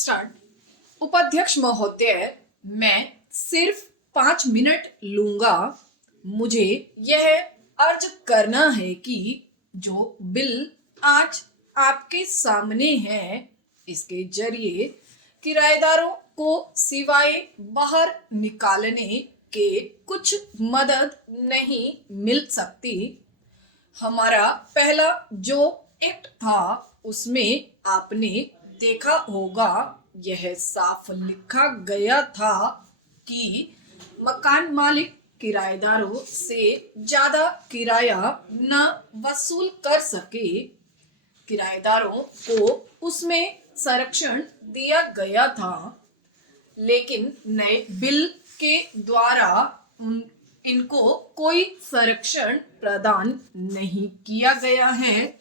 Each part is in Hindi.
स्टार्ट। उपाध्यक्ष महोदय, मैं सिर्फ 5 मिनट लूंगा। मुझे यह अर्ज करना है कि जो बिल आज आपके सामने है, इसके जरिए किराएदारों को सिवाय बाहर निकालने के कुछ मदद नहीं मिल सकती। हमारा पहला जो एक्ट था उसमें आपने देखा होगा, यह साफ लिखा गया था कि मकान मालिक किराएदारों से ज्यादा किराया न वसूल कर सके। किराएदारों को उसमें संरक्षण दिया गया था, लेकिन नए बिल के द्वारा इनको कोई संरक्षण प्रदान नहीं किया गया है,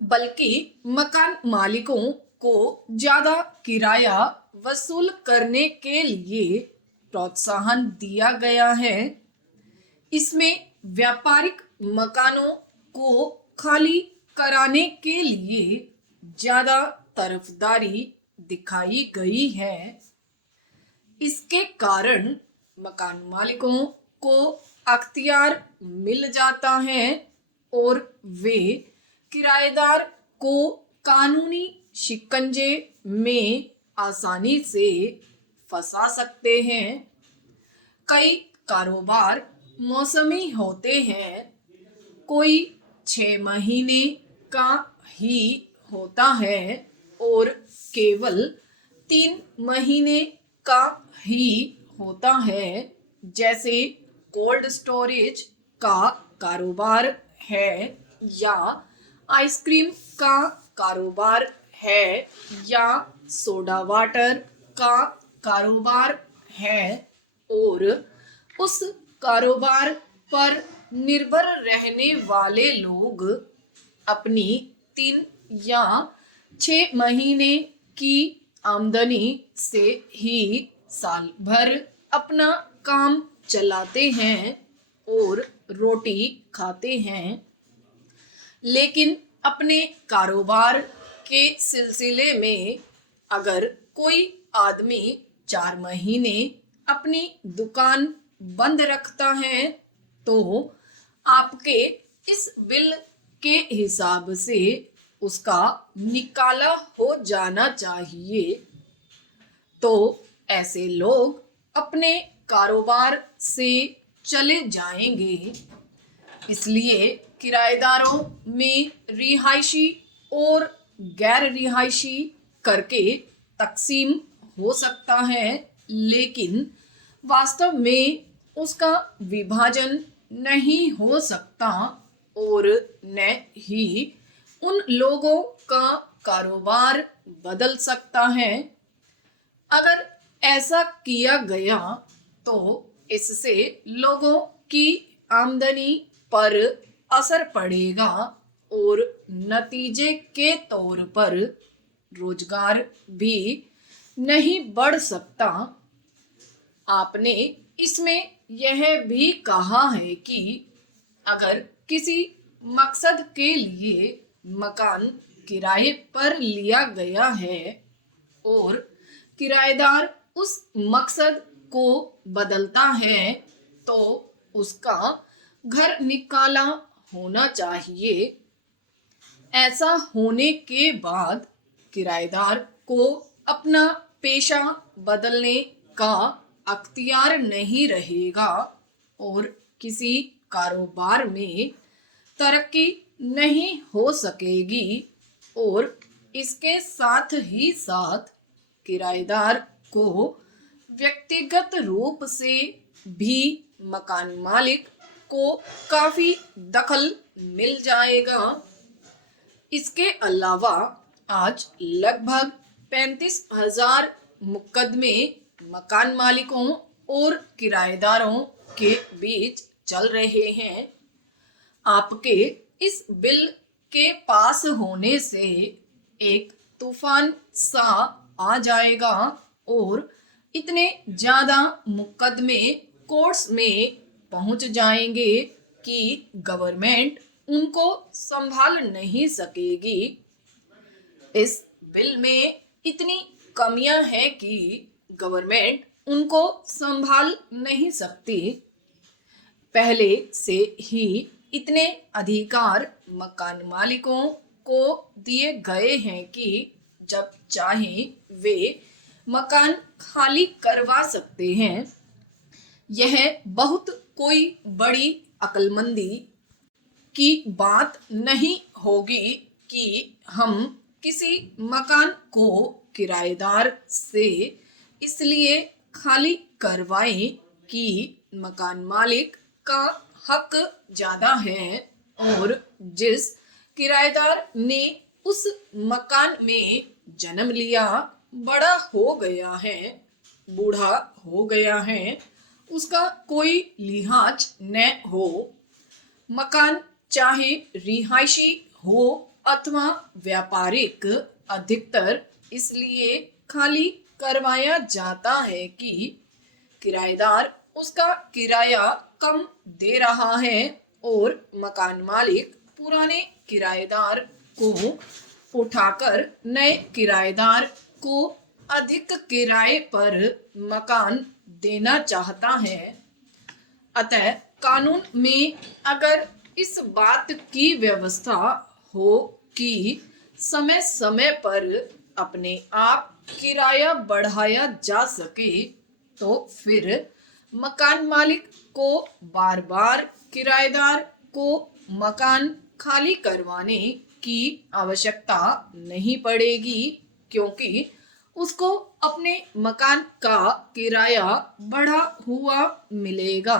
बल्कि मकान मालिकों को ज्यादा किराया वसूल करने के लिए प्रोत्साहन दिया गया है। इसमें व्यापारिक मकानों को खाली कराने के लिए ज्यादा तरफदारी दिखाई गई है। इसके कारण मकान मालिकों को अख्तियार मिल जाता है और वे किराएदार को कानूनी शिकंजे में आसानी से फंसा सकते हैं। कई कारोबार मौसमी होते हैं, कोई 6 महीने का ही होता है और केवल 3 महीने का ही होता है। जैसे कोल्ड स्टोरेज का कारोबार है या आइसक्रीम का कारोबार है या सोडा वाटर का कारोबार है, और उस कारोबार पर निर्भर रहने वाले लोग अपनी 3 या 6 महीने की आमदनी से ही साल भर अपना काम चलाते हैं और रोटी खाते हैं। लेकिन अपने कारोबार के सिलसिले में अगर कोई आदमी 4 महीने अपनी दुकान बंद रखता है, तो आपके इस बिल के हिसाब से उसका निकाला हो जाना चाहिए। तो ऐसे लोग अपने कारोबार से चले जाएंगे। इसलिए किराएदारों में रिहायशी और गैर रिहायशी करके तकसीम हो सकता है, लेकिन वास्तव में उसका विभाजन नहीं हो सकता और न ही उन लोगों का कारोबार बदल सकता है। अगर ऐसा किया गया तो इससे लोगों की आमदनी पर असर पड़ेगा और नतीजे के तौर पर रोजगार भी नहीं बढ़ सकता। आपने इसमें यह भी कहा है कि अगर किसी मकसद के लिए मकान किराए पर लिया गया है और किराएदार उस मकसद को बदलता है, तो उसका घर निकाला होना चाहिए। ऐसा होने के बाद किराएदार को अपना पेशा बदलने का अख्तियार नहीं रहेगा और किसी कारोबार में तरक्की नहीं हो सकेगी, और इसके साथ ही साथ किराएदार को व्यक्तिगत रूप से भी मकान मालिक को काफी दखल मिल जाएगा। इसके अलावा आज लगभग 35,000 मुकदमे मकान मालिकों और किराएदारों के बीच चल रहे हैं। आपके इस बिल के पास होने से एक तूफान सा आ जाएगा और इतने ज्यादा मुकदमे कोर्ट्स में पहुंच जाएंगे कि गवर्नमेंट उनको संभाल नहीं सकेगी। इस बिल में इतनी कमियां हैं कि गवर्नमेंट उनको संभाल नहीं सकती। पहले से ही इतने अधिकार मकान मालिकों को दिए गए हैं कि जब चाहे वे मकान खाली करवा सकते हैं। यह बहुत कोई बड़ी अक्लमंदी की बात नहीं होगी कि हम किसी मकान को किराएदार से इसलिए खाली करवाएं कि मकान मालिक का हक ज्यादा है और जिस किराएदार ने उस मकान में जन्म लिया, बड़ा हो गया है, बूढ़ा हो गया है, उसका कोई लिहाज न हो। मकान चाहे रिहायशी हो अथवा व्यापारिक, अधिकतर इसलिए खाली करवाया जाता है कि किराएदार उसका किराया कम दे रहा है और मकान मालिक पुराने किराएदार को उठाकर नए किराएदार को अधिक किराए पर मकान देना चाहता है। अतः कानून में अगर इस बात की व्यवस्था हो कि समय समय पर अपने आप किराया बढ़ाया जा सके, तो फिर मकान मालिक को बार बार किराएदार को मकान खाली करवाने की आवश्यकता नहीं पड़ेगी, क्योंकि उसको अपने मकान का किराया बढ़ा हुआ मिलेगा।